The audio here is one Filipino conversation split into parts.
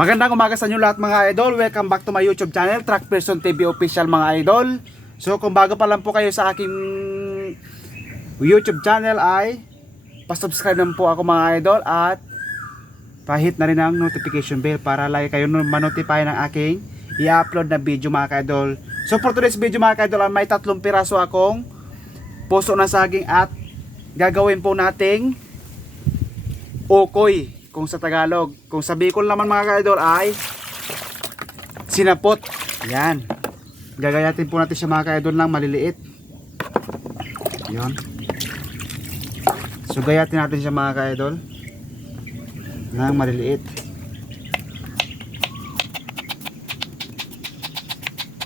Magandang umaga sa inyo lahat mga idol. Welcome back to my YouTube channel, Trackperson TV Official mga idol. So kung bago pa lang po kayo sa aking YouTube channel ay pa-subscribe naman po ako mga idol at pa-hit na rin ang notification bell para lagi kayo ma-notify ng aking i-upload na video mga idol. So for today's video mga idol, may 3 piraso akong puso ng saging at gagawin po nating okoy kung sa Tagalog. Kung sa Bicol naman mga ka-idol ay sinapot. Yan. Gagayatin po natin siya mga ka-idol ng maliliit. Yan. So gayatin natin siya mga ka-idol ng maliliit.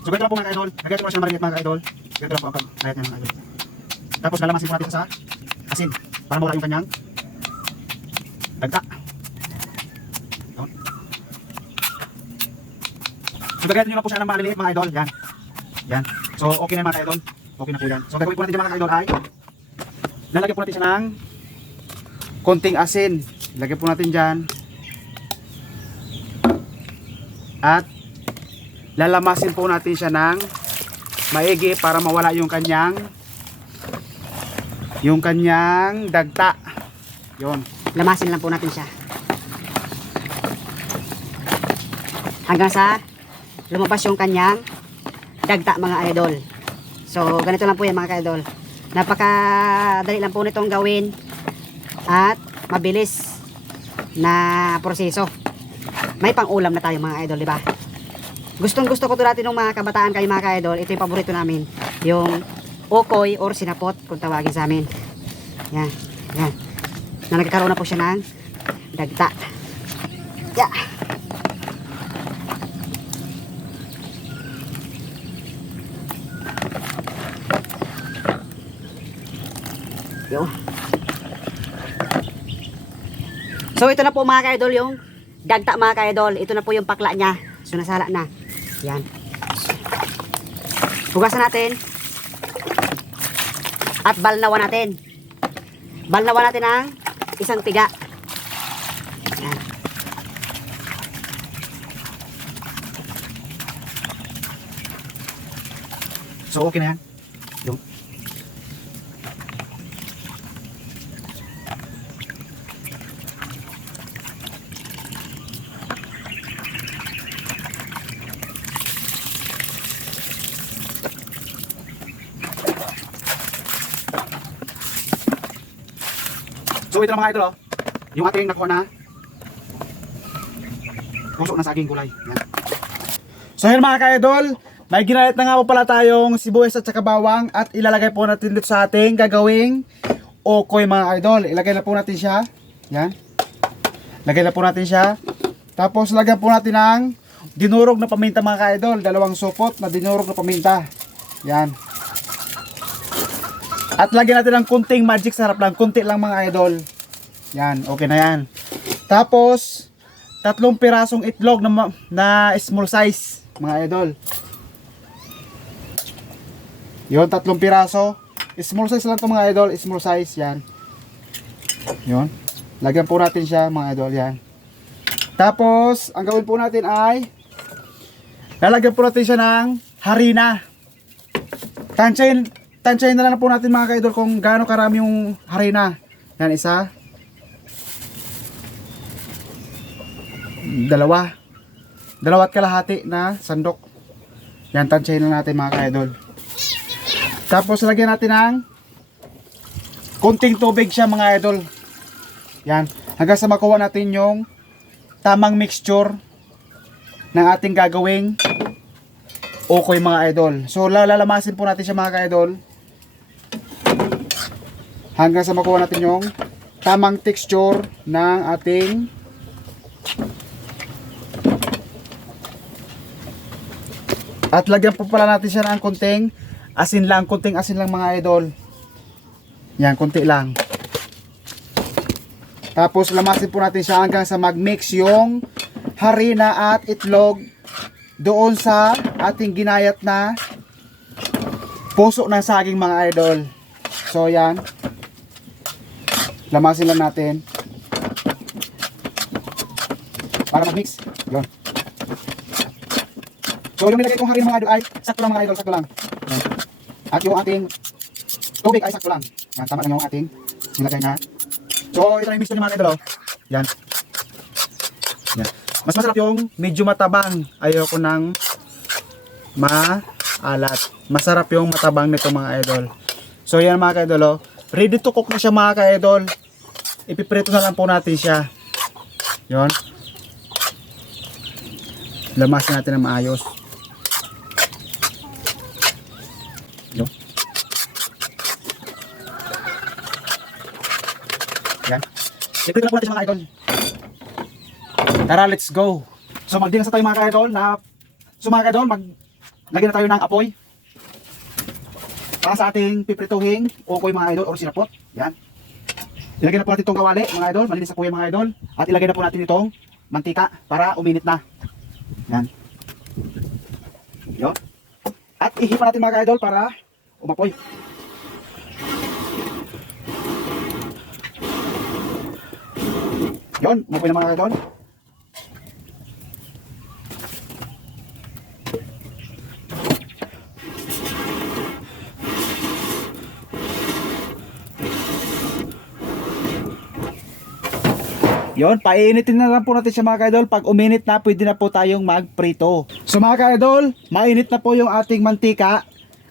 So ganito lang po mga ka-idol. Gagayatin po siya ng maliliit mga ka-idol. Ganito lang po ang pag-gayat niya mga ka-idol. Tapos lalamasin po natin sa asin para mawala yung kanyang dagta. So gagawin nyo lang po siya ng maliliit mga idol. Yan. Yan. So okay na mga idol. Okay na po yan. So gagawin po natin dyan mga idol ay lalagyan po natin siya ng konting asin. Lagyan po natin dyan. At lalamasin po natin siya ng maigi para mawala yung kanyang dagta. Yun. Lamasin lang po natin siya hanggang sa lumabas yung kanyang dagta mga idol. So ganito lang po yan mga idol. Napakadali lang po nitong gawin at mabilis na proseso. May pang-ulam na tayo mga idol, di ba? Gustong gusto ko to dati nung mga kabataan kayo mga idol. Ito yung paborito namin, yung okoy or sinapot kung tawagin sa amin. Yan, yan. Na nagkakaroon na po siya ng dagta. Yeah. Yo. So ito na po mga ka-idol yung dagta mga ka-idol. Ito na po yung pakla niya. So nasala na. Yan. Hugasan natin. At balnawan natin. Balnawan natin ang isang tiga. Yan. So okay na yan. Yung So ito na mga idol, yung ating nakuha na puso ng saging gulay. Yan. So yun mga ka-idol, may ginayat na nga po pala tayong sibuyas at saka bawang at ilalagay po natin dito sa ating gagawing okoy mga idol. Ilagay na po natin siya. Yan. Lagay na po natin siya. Tapos lagyan po natin ng dinurog na paminta mga ka-idol. 2 supot na dinurog na paminta. Yan. At lagyan natin ng kunting magic sarap lang. Kunti lang mga idol. Yan. Okay na yan. Tapos 3 pirasong itlog na small size mga idol. Yun, 3 piraso. Small size lang ito mga idol. Small size. Yan. Yun. Lagyan po natin siya mga idol. Yan. Tapos ang gawin po natin ay lalagyan po natin siya ng harina. Tansyahin na lang po natin mga ka-idol kung gaano karami yung harina. Yan, 1, 2, 2 at kalahati na sandok. Yan, tansyahin na natin mga ka-idol. Tapos lagyan natin ng kunting tubig siya mga idol. Yan, hanggang sa makuha natin yung tamang mixture ng ating gagawing okoy mga idol. So lalamasin po natin siya mga ka-idol hanggang sa makuha natin yung tamang texture ng ating at lagyan po pala natin siya ng kunting asin lang mga idol. Yan, kunti lang. Tapos lamasin po natin siya hanggang sa mag-mix yung harina at itlog doon sa ating ginayat na puso ng saging mga idol. So yan. Lamasin lang natin. para para mag-mix. Yun. So yung nilagay kong harina mga idol ay sakto lang mga idol, sakto lang. Yan. At yung ating tubig ay sakto lang. Yan, tama lang yung ating nilagay na. So ito na yung mix ko mga idol. Yan. Yan. Mas masarap yung medyo matabang. Ayoko ng maalat. Masarap yung matabang nito mga idol. So yan mga idol. Ready to cook na siya mga idol. Ipiprito na lang po natin siya. Yon. Lamasin natin ng maayos. Yon. Yan. Ipiprito na po natin siya mga idol. Tara, let's go. So magdinas na tayo mga idol na mga idol, lagyan na tayo ng apoy para sa ating piprituhing ukoy mga idol or sinapot. Yan. Ilagay na po natin itong kawali mga idol, malinis na po yung mga idol. At ilagay na po natin itong mantika para uminit na. Yan. Yun. At ihipan natin mga idol para umapoy. Yun, umapoy na mga idol. Yon, painitin na lang po natin siya mga ka-idol. Pag uminit na, pwede na po tayong magprito. So mga ka-idol, mainit na po yung ating mantika.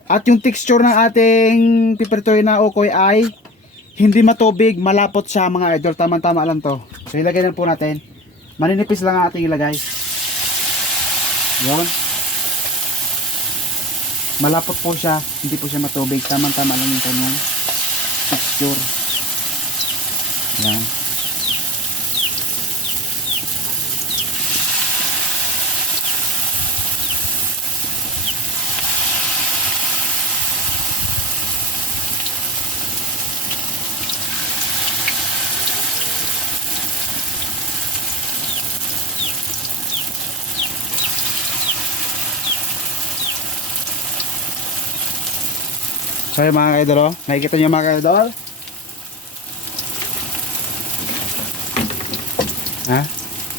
At yung texture ng ating pipritoy na ukoy ay hindi matubig, malapot siya mga idol. Tama-tama lang to. So ilagay na po natin. Maninipis lang ang ating ilagay. Yon. Malapot po siya, hindi po siya matubig. Tama-tama lang yung kanyang texture. Yan. So yung mga ka-idol, nakikita nyo mga ka-idol. Ha?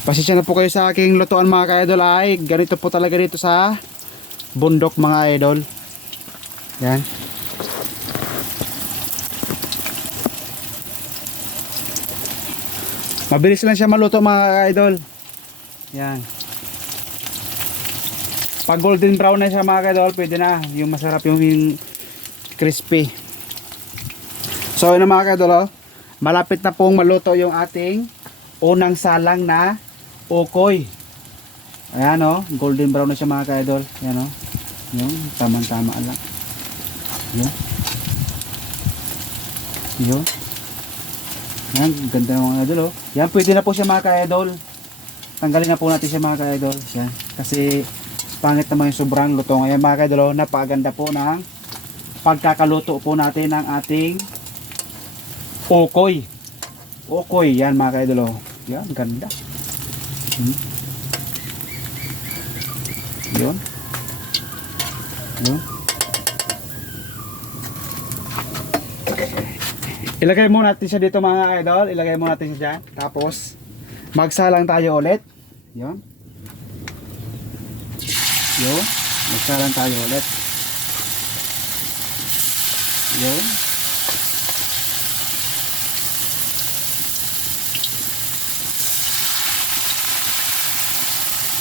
Pasensya na po kayo sa aking lutuan mga ka-idol, ay ganito po talaga dito sa bundok mga idol. Yan. Mabilis lang siya maluto mga ka-idol. Yan. Pag golden brown na siya mga ka-idol, pwede na. Yung masarap yung crispy. So yun na mga kadol, malapit na pong maluto yung ating unang salang na ukoy. Ayan o, golden brown na siya mga kadol. Ayan o, yun, tama-tama lang. Yun. Yun. Ayan, ganda mga kadol o. Yan, pwede na po siya mga kadol. Tanggalin na po natin siya mga kadol. Yan, kasi pangit naman yung sobrang lutong. Ayan mga kadol o, napakaganda po ng pagkakaluto po natin ng ating ukoy. Ukoy, yan mga ka-idol. Yan, ganda. Yun. Yun. Ilagay muna natin siya dito mga ka-idol. Ilagay muna natin siya dyan. Tapos, magsalang tayo ulit. Yun. Yun. Magsalang tayo ulit. Yun.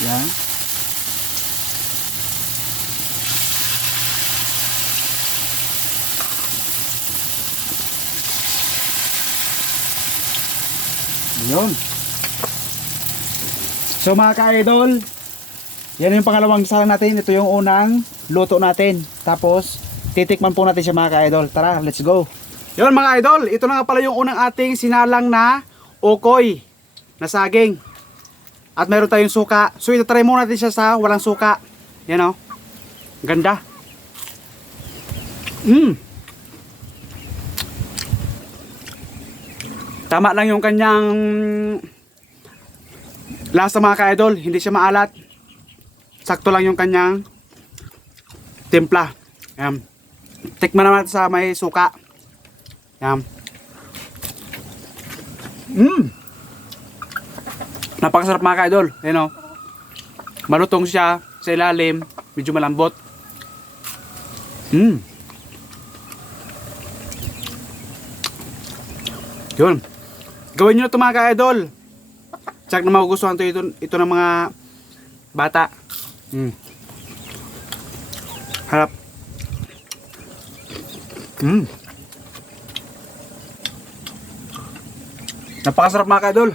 Yan. Yun. So mga ka-idol, yan yung pangalawang salang natin. Ito yung unang luto natin. Tapos titikman po natin siya mga ka-idol. Tara, let's go. Yun mga idol, ito na nga pala yung unang ating sinalang na ukoy na saging. At meron tayong suka. So ito try muna natin siya sa walang suka. Yan o. Ganda. Tama lang yung kanyang lasa mga ka-idol. Hindi siya maalat. Sakto lang yung kanyang timpla. Yan. Tikman naman sa may suka. Yan. Napakasarap mga ka-idol. Ayan o. Malutong siya sa ilalim. Medyo malambot. Yun. Gawin nyo na ito mga ka-idol. Tsak na magugustuhan ito ng mga bata. Harap. Napakasarap mga ka-idol.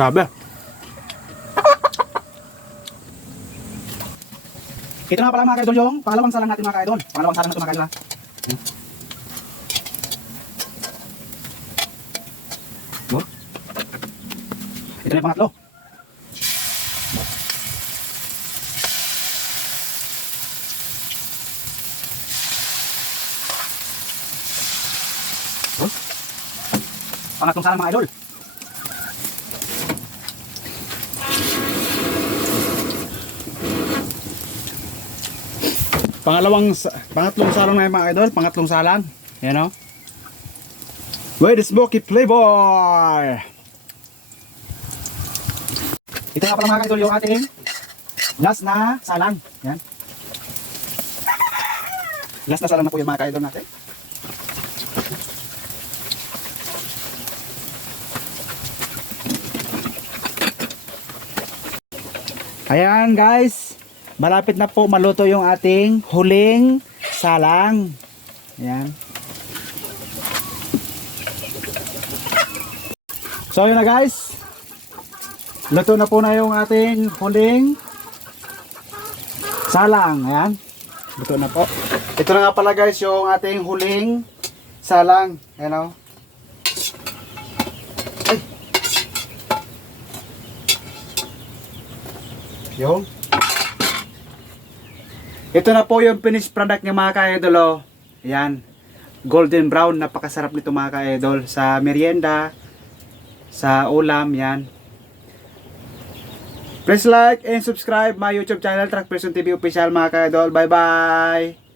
Sabi. Ito nga pala mga ka-idol yung pangalawang salang natin mga ka-idol. Pangalawang salang na ito mga ka-idol ha. Ito na yung pangatlo. Pangatlong salang mga idol. Pangatlong salang na yung mga idol. Pangatlong salang. Yan o. With the smoky flavor. Ito nga pala mga idol yung ating last na salang. Yan. Last na salang na po yung mga idol natin. Ayan guys, malapit na po maluto yung ating huling salang. Ayan. So yun na guys, luto na po na yung ating huling salang. Ayan, luto na po. Ito na nga pala guys yung ating huling salang. Ayan o. Yung ito na po yung finished product ng mga ka-idol oh. Ayan, golden brown, napakasarap nito mga ka-idol sa merienda, sa ulam. Yan, please like and subscribe my YouTube channel, Truck Person TV Official mga ka-idol. Bye bye.